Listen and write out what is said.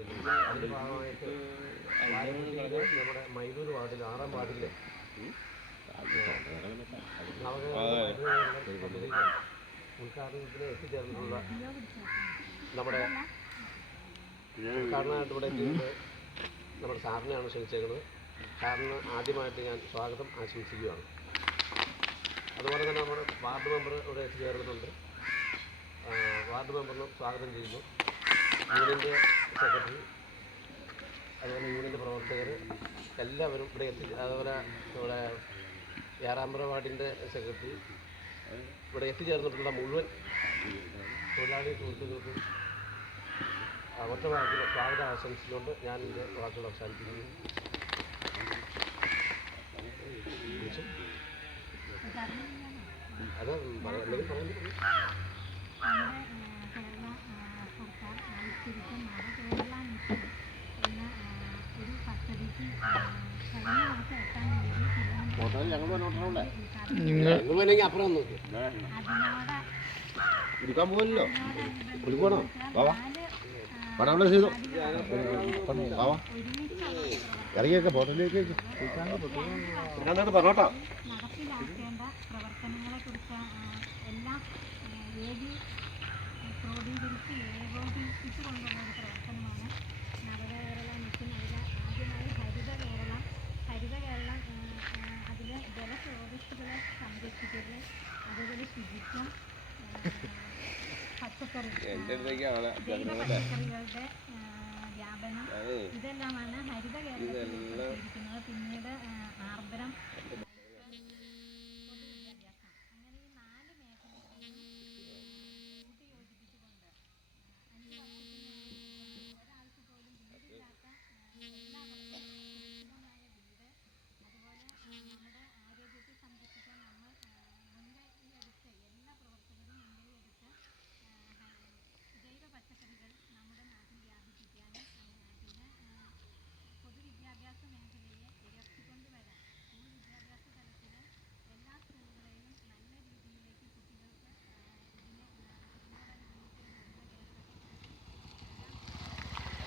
അതിൻ്റെ ഭാഗമായിട്ട് നമ്മുടെ മൈലൂർ വാർഡിൽ 6-ാം വാർഡിലെ ഉദ്ഘാടനത്തിന് എത്തിച്ചേർന്നിട്ടുള്ള നമ്മുടെ ഉദ്ഘാടനമായിട്ട് ഇവിടെ എത്തിയത് നമ്മുടെ സാറിനെയാണ് ക്ഷണിച്ചേക്കുന്നത്. സാറിന് ആദ്യമായിട്ട് ഞാൻ സ്വാഗതം ആശംസിക്കുകയാണ്. അതുപോലെ തന്നെ നമ്മുടെ വാർഡ് മെമ്പർ ഇവിടെ എത്തിച്ചേർന്നിട്ടുണ്ട്. വാർഡ് മെമ്പറിനും സ്വാഗതം ചെയ്യുന്നു. യൂണിയൻ്റെ സെക്രട്ടറി, അതുപോലെ യൂണിയൻ്റെ പ്രവർത്തകർ എല്ലാവരും ഇവിടെ അതുപോലെ നമ്മുടെ 6-ാം വാർഡിൻ്റെ സെക്രട്ടറി, ഇവിടെ എത്തിച്ചേർന്നിട്ടുള്ള മുഴുവൻ തൊഴിലാളി സുഹൃത്തുക്കൾക്കും ഒറ്റ വാക്കിൽ സ്വാഗതം ആശംസിച്ചുകൊണ്ട് ഞാൻ എൻ്റെ വാക്കുകൾ അവസാനിപ്പിക്കുന്നു. അത് അല്ലെങ്കിൽ പറയുന്നത് ഞങ്ങൾ അപ്പുറം നോക്കി എടുക്കാൻ പോകല്ലോ. കൊടുക്കണോ ബാബാ പടം ചെയ്തോ ബാബാ ഇറങ്ങിയൊക്കെ ബോട്ടിലേക്ക് പറഞ്ഞോട്ടോ. പച്ചക്കറികളുടെ വ്യാപനം ഇതെല്ലാമാണ് ഹരിത കേരളത്തിൽ. പിന്നീട്